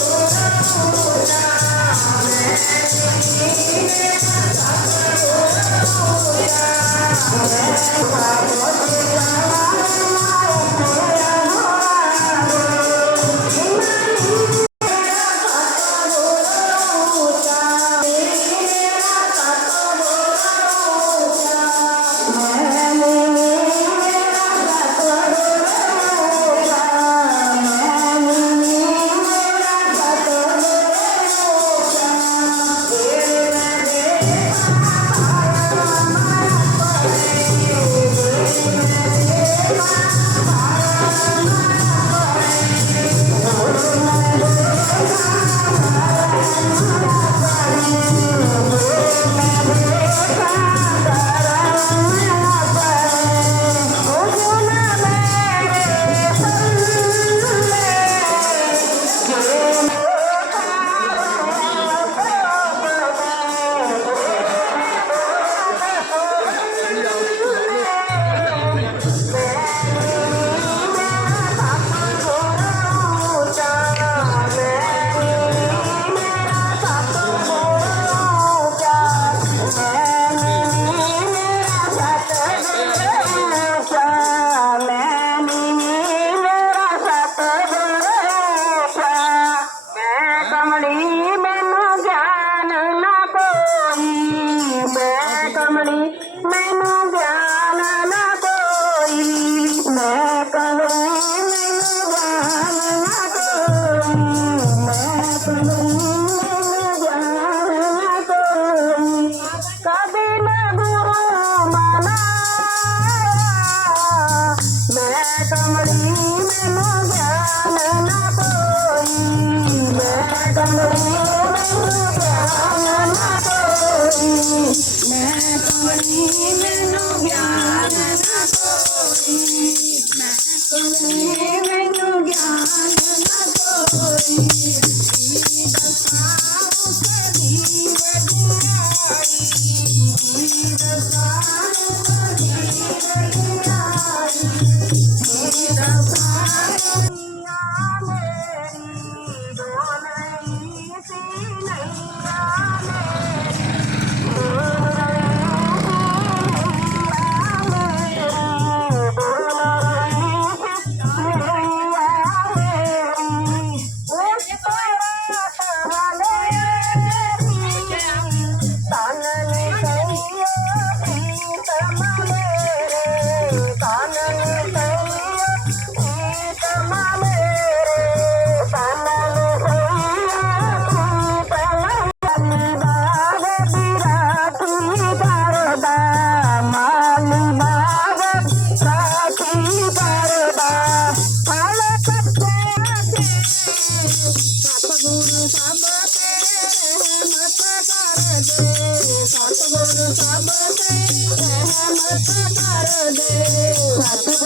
Oh,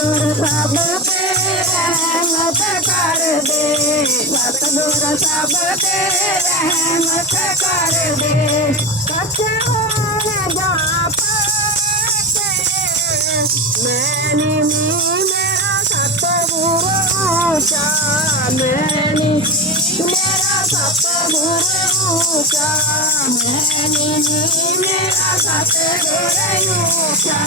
सब तेरे मत कर दे सब तेरे मत कर दे मैंने मेरा सतगुरु मैंने मेरा सतगुरु का मैंने मेरा सतगुरु का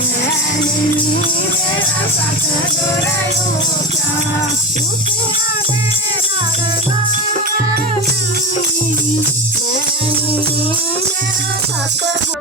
मैंने मेरा सतगुरु का उठा मेरा मैंने मेरा सतगुरु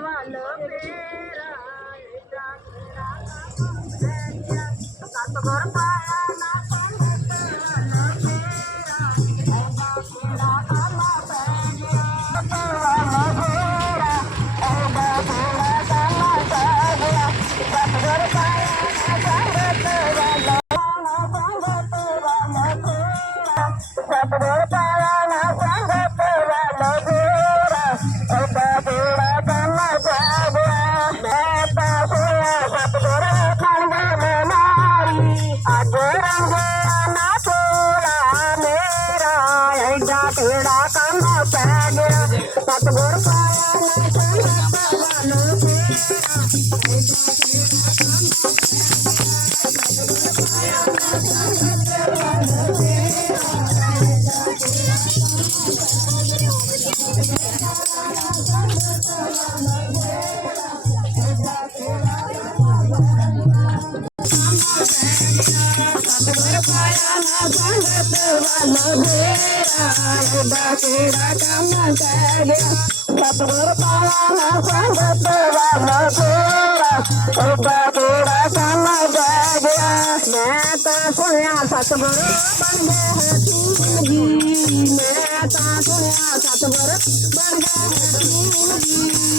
Silva! भगत वालो डेरा तेरा काम कर गया सतगुर पावाना भगत वालो डेरा उबा तेरा काम कर गया मैं तो सुना सतगुरु बन गए जी मैं तो सुना सतगुरु बन गए जी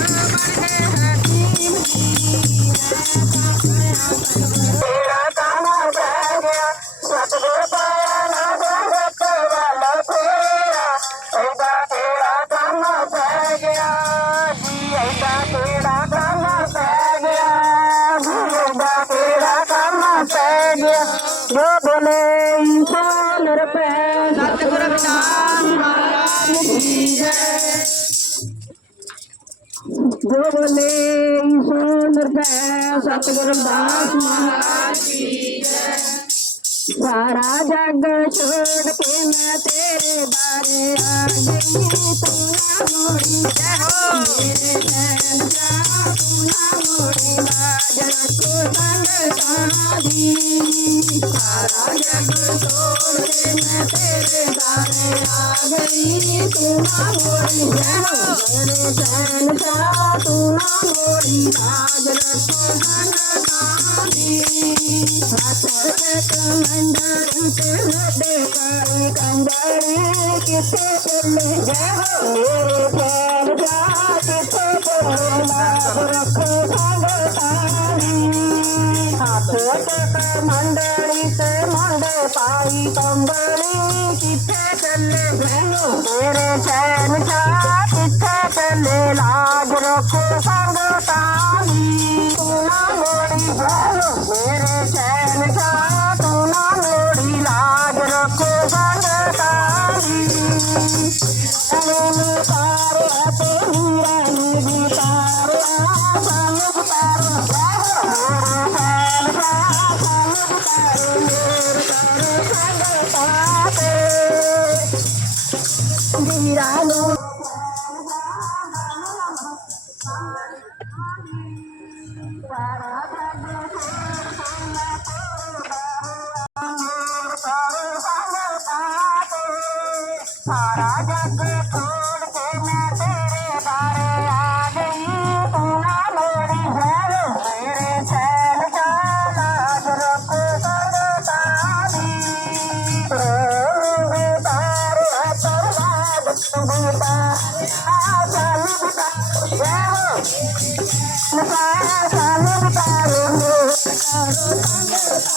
की जय जो बोले ईश्वर सतगुरुदास महाराज की जय सारा जग छोड़ के मैं तेरे बारे आ गई तू ना मोड़ी हो मेरे जग छोड़ के मैं तेरे बारे आ गई तू ना मोड़ी हो मेरे बहन तू ना मोड़ी बाजर Kitte chale jaho, mere chhain chhain.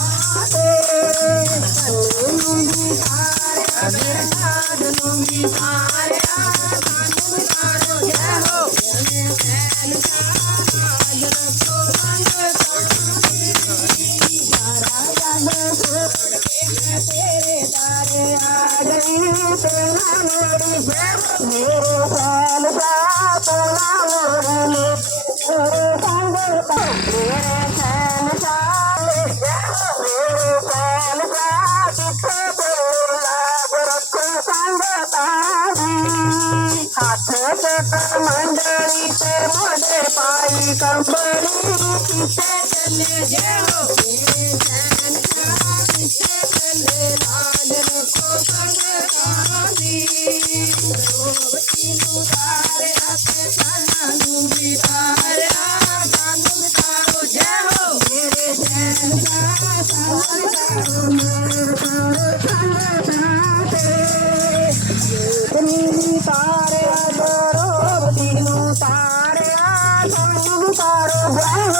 Oh. पाई कमली पिता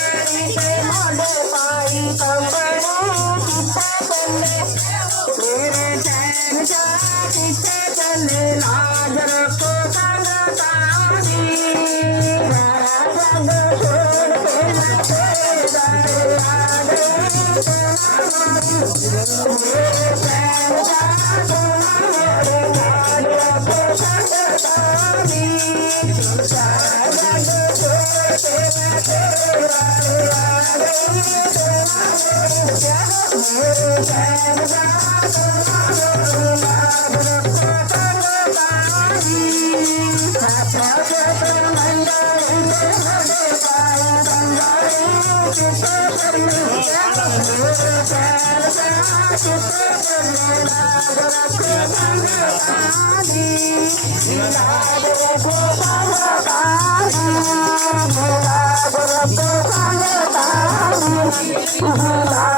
Yeah. Oh,